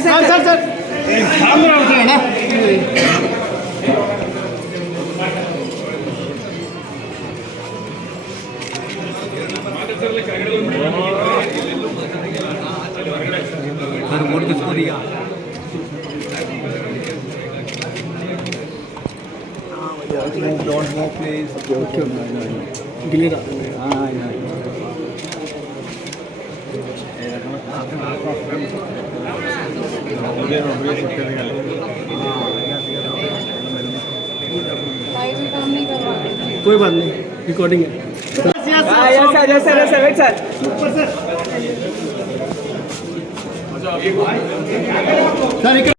सर ना sir vote किसको दिया डोंट मूव प्लीज गिली हाँ कोई बात नहीं रिकॉर्डिंग है सर